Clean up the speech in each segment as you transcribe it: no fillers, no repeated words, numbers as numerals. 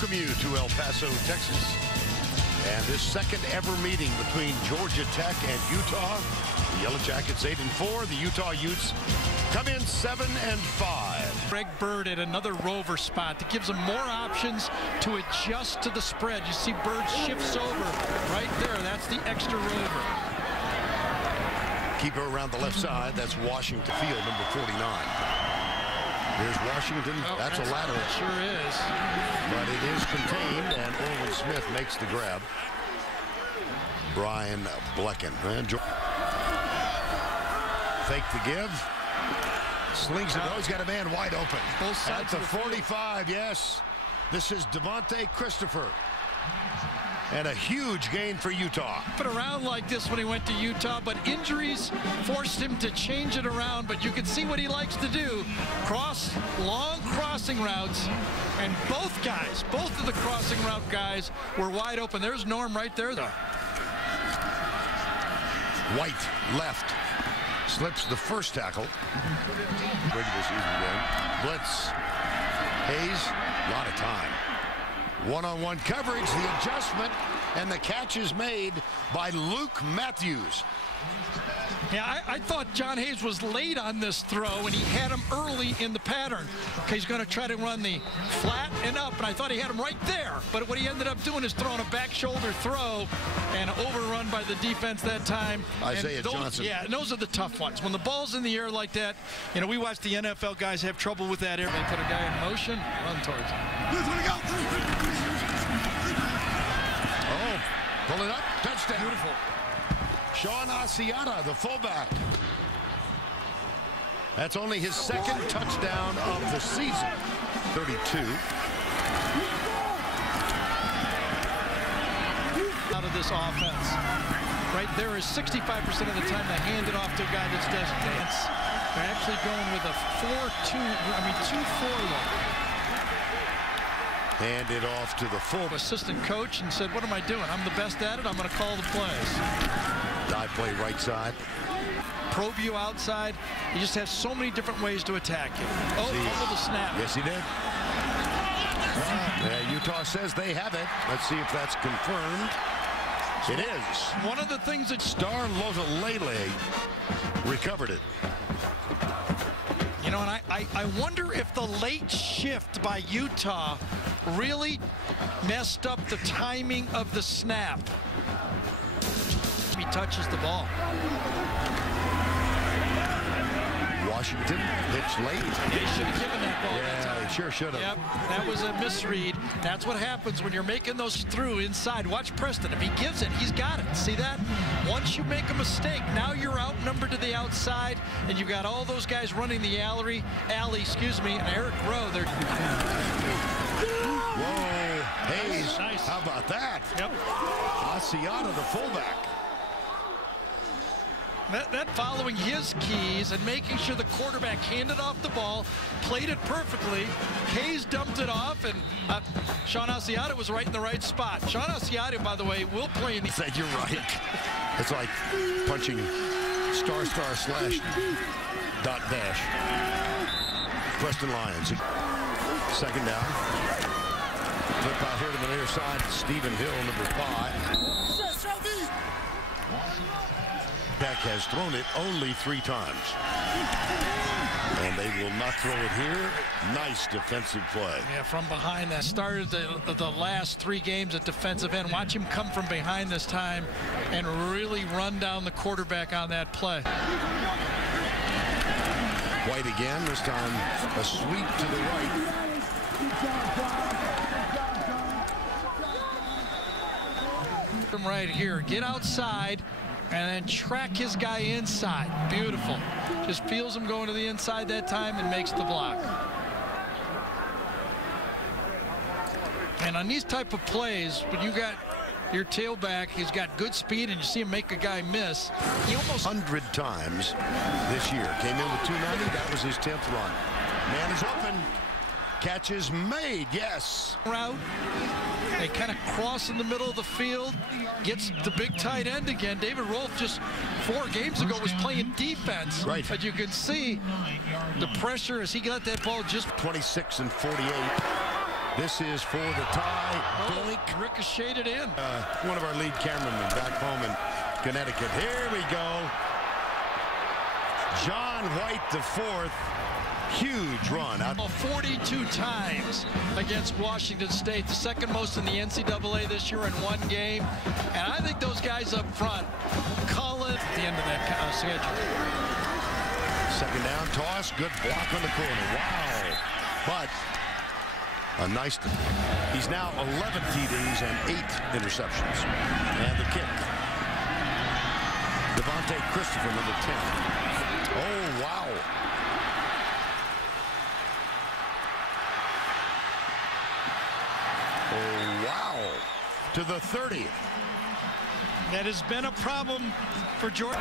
welcome you to El Paso, Texas. And this second ever meeting between Georgia Tech and Utah. The Yellow Jackets 8-4. The Utah Utes come in 7-5. Greg Bird at another rover spot that gives them more options to adjust to the spread. You see Bird shifts over right there. That's the extra rover. Keeper around the left side. That's Washington Field, number 49. Here's Washington. Oh, that's a lateral. It sure is. But it is contained, and Orwin Smith makes the grab. Brian Blecken. Fake the give. Slings it. Oh, he's got a man wide open. Both sides at the 45, yes. This is Devontae Christopher. And a huge gain for Utah. Put around like this when he went to Utah, but injuries forced him to change it around. But you can see what he likes to do. Long crossing routes. And both of the crossing route guys were wide open. There's Norm right there, though. White left. Slips the first tackle. Regular season game. Blitz. Hays, a lot of time. One-on-one coverage, the adjustment, and the catch is made by Luke Matthews. Yeah, I thought Jon Hays was late on this throw, and he had him early in the pattern. Okay, he's going to try to run the flat and up, and I thought he had him right there. But what he ended up doing is throwing a back shoulder throw and overrun by the defense that time. Isaiah Johnson. Yeah, and those are the tough ones. When the ball's in the air like that, you know, we watch the NFL guys have trouble with that air. They put a guy in motion, run towards him. Oh, pull it up, touchdown. Beautiful. Sean Asiata, the fullback. That's only his second touchdown of the season. 32. Out of this offense. Right there is 65% of the time they hand it off to a guy that's designated. They're actually going with a 2-4 look. Hand it off to the full Assistant coach and said, what am I doing? I'm the best at it. I'm going to call the plays. Dive play right side. Probe you outside. He just has so many different ways to attack you. Oh, fumble the snap. Yes, he did. Utah says they have it. Let's see if that's confirmed. It is. One of the things that Star Lotulelei recovered it. You know, and I wonder if the late shift by Utah really messed up the timing of the snap. He touches the ball. Washington pitched late. They should have given that ball that time. They sure should have. Yep, that was a misread. That's what happens when you're making those through inside. Watch Preston. If he gives it, he's got it. See that? Once you make a mistake, now you're outnumbered to the outside, and you've got all those guys running the alley, and Eric Rowe. They're Whoa, Hays. Nice. How about that? Yep. Asiata, the fullback. That following his keys and making sure the quarterback handed off the ball, played it perfectly. Hays dumped it off, and Sean Asiata was right in the right spot. Sean Asiata, by the way, will play in the... Said you're right. It's like punching */ .dash. Preston Lions. Second down. Flip out here to the near side. Stephen Hill, number 5. Tech has thrown it only 3 times. And they will not throw it here. Nice defensive play. Yeah, from behind that. Started the last 3 games at defensive end. Watch him come from behind this time and really run down the quarterback on that play. White again, this time a sweep to the right. From right here, get outside and then track his guy inside. Beautiful. Just feels him going to the inside that time and makes the block. And on these type of plays, when you got your tailback, he's got good speed, and you see him make a guy miss. He almost 100 times this year. Came in with 290. That was his 10th run. Man is open. Catch is made. Yes. Route. They kind of cross in the middle of the field. Gets the big tight end again. David Rolfe just 4 games ago was playing defense. Right. But you can see the pressure as he got that ball just 26 and 48. This is for the tie. Doink. Ricocheted in. One of our lead cameramen back home in Connecticut. Here we go. John White, the fourth. Huge run out. 42 times against Washington State, the second most in the NCAA this year in one game. And I think those guys up front call it at the end of that schedule. Second down toss, good block on the corner. Wow. But a nice, he's now 11 TDs and 8 interceptions. And the kick. Devontae Christopher, number 10. Oh, wow. Oh, wow. To the 30. That has been a problem for Jordan.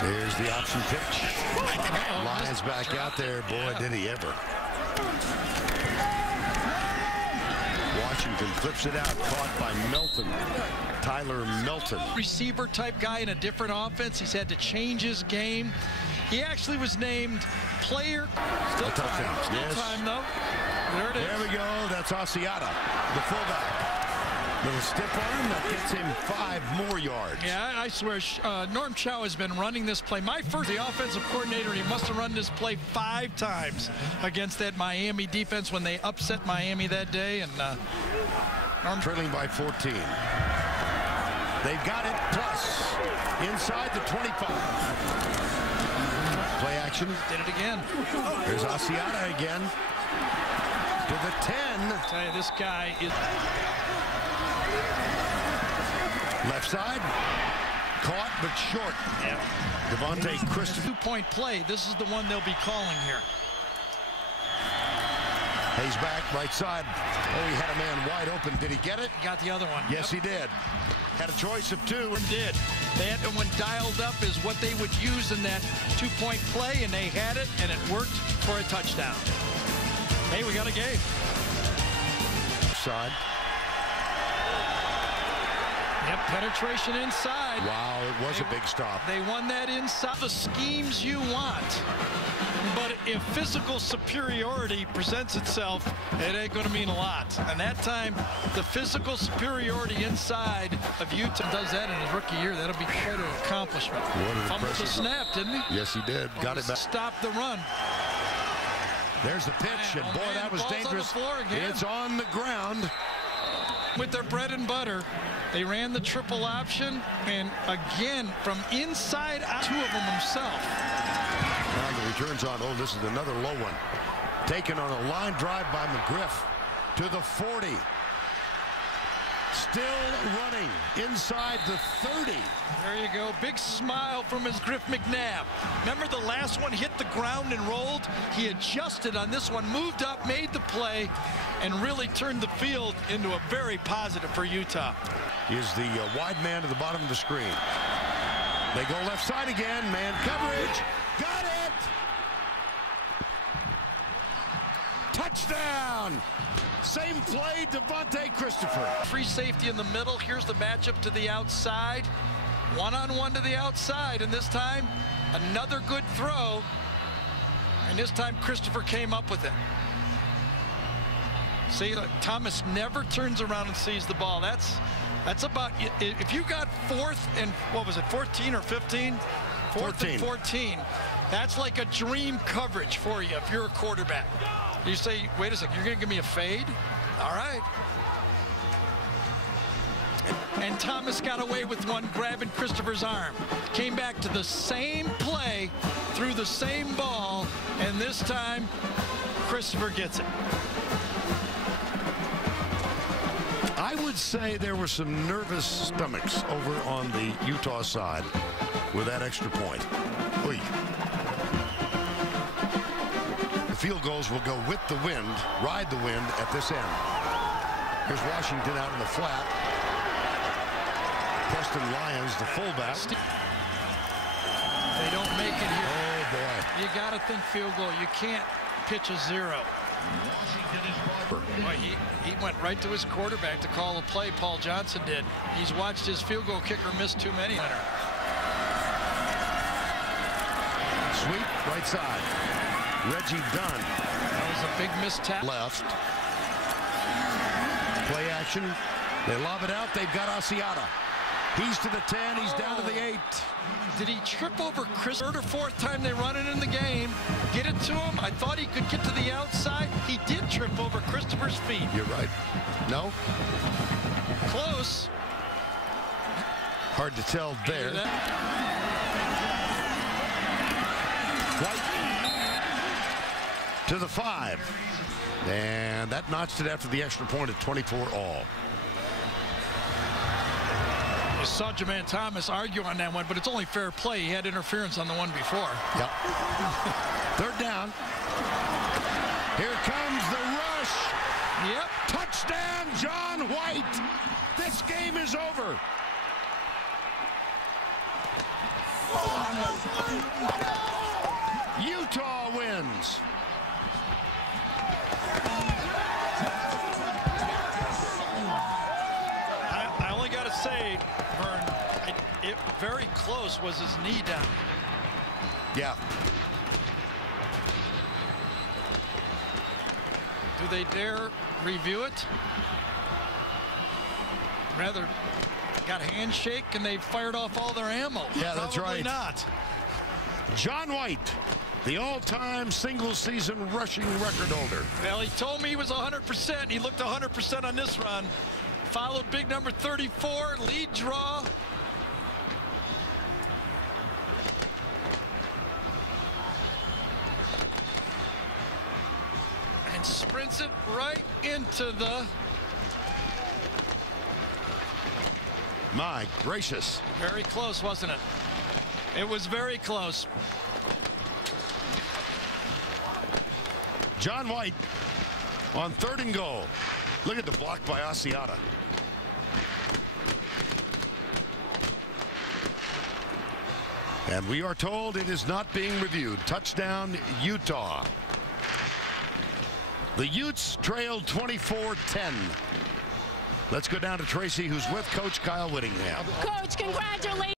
There's the option pitch. Lions back out there. Boy, did he ever. Washington flips it out. Caught by Melton. Tyler Melton. Receiver type guy in a different offense. He's had to change his game. He actually was named player. Still time. Still time, though. There it is. There we go. That's Asiata, the fullback. Little stiff arm that gets him 5 more yards. Yeah, I swear, Norm Chow has been running this play. The offensive coordinator, he must have run this play 5 times against that Miami defense when they upset Miami that day. And Norm trailing by 14. They've got it, plus inside the 25. Play action. Did it again. There's Asiata again. To the 10. I tell you, this guy is... Left side. Caught, but short. Yeah. Devontae Christopher. 2-point play. This is the one they'll be calling here. Hays back, right side. Oh, he had a man wide open. Did he get it? Got the other one. Yes, yep. He did. Had a choice of 2. And did. That one dialed up is what they would use in that 2-point play, and they had it, and it worked for a touchdown. Hey, we got a game. Side. Yep, penetration inside. Wow, it was a big stop. They won that inside. The schemes you want. But if physical superiority presents itself, it ain't going to mean a lot. And that time, the physical superiority inside of Utah does that in his rookie year. That'll be quite an accomplishment. Fumbled the snap, didn't he? Yes, he did. Got it back. Stop the run. There's the pitch, and boy, that was dangerous. It's on the ground. With their bread and butter, they ran the triple option, and again, from inside out, 2 of them himself. The returns on, oh, this is another low one. Taken on a line drive by McGriff to the 40. Still running inside the 30. There you go. Big smile from his Griff McNabb. Remember the last one hit the ground and rolled? He adjusted on this one, moved up, made the play, and really turned the field into a very positive for Utah. Is the wide man to the bottom of the screen. They go left side again. Man coverage. Got it. Touchdown. Same play, Devontae Christopher. Free safety in the middle. Here's the matchup to the outside. One-on-one to the outside, and this time another good throw. And this time Christopher came up with it. See, look, Thomas never turns around and sees the ball. That's about, if you got 4th and, what was it, 14 or 15? 4th and 14. That's like a dream coverage for you if you're a quarterback. You say, wait a second, you're going to give me a fade? All right. And Thomas got away with one, grabbing Christopher's arm. Came back to the same play, threw the same ball, and this time, Christopher gets it. I would say there were some nervous stomachs over on the Utah side with that extra point. Oy. The field goals will go with the wind, ride the wind at this end. Here's Washington out in the flat. Preston Lyons, the fullback. They don't make it here. Oh, boy. You got to think field goal. You can't pitch a 0. Boy, he went right to his quarterback to call a play. Paul Johnson did. He's watched his field goal kicker miss too many. Sweep, right side. Reggie Dunn. That was a big missed tackle. Left. Play action. They lob it out. They've got Asiata. He's to the 10. He's down to the 8. Did he trip over Chris? Third or fourth time they run it in the game. Get it to him. I thought he could get to the outside. He did trip over Christopher's feet. You're right. No? Close. Hard to tell there. White to the 5. And that notched it after the extra point at 24 all. You saw Jermaine Thomas argue on that one, but it's only fair play. He had interference on the one before. Yep. Third down. Here comes the rush. Yep. Touchdown, John White. This game is over. Utah wins. I only got to say, Vern, it very close was his knee down. Yeah. Do they dare review it? Rather got a handshake and they fired off all their ammo. Yeah, that's Probably right. Not. John White, the all-time single-season rushing record holder. Well, he told me he was 100%. He looked 100% on this run. Followed big number 34, lead draw. And sprints it right into the... My gracious. Very close, wasn't it? It was very close. John White on 3rd and goal. Look at the block by Asiata. And we are told it is not being reviewed. Touchdown, Utah. The Utes trailed 24-10. Let's go down to Tracy, who's with Coach Kyle Whittingham. Coach, congratulations.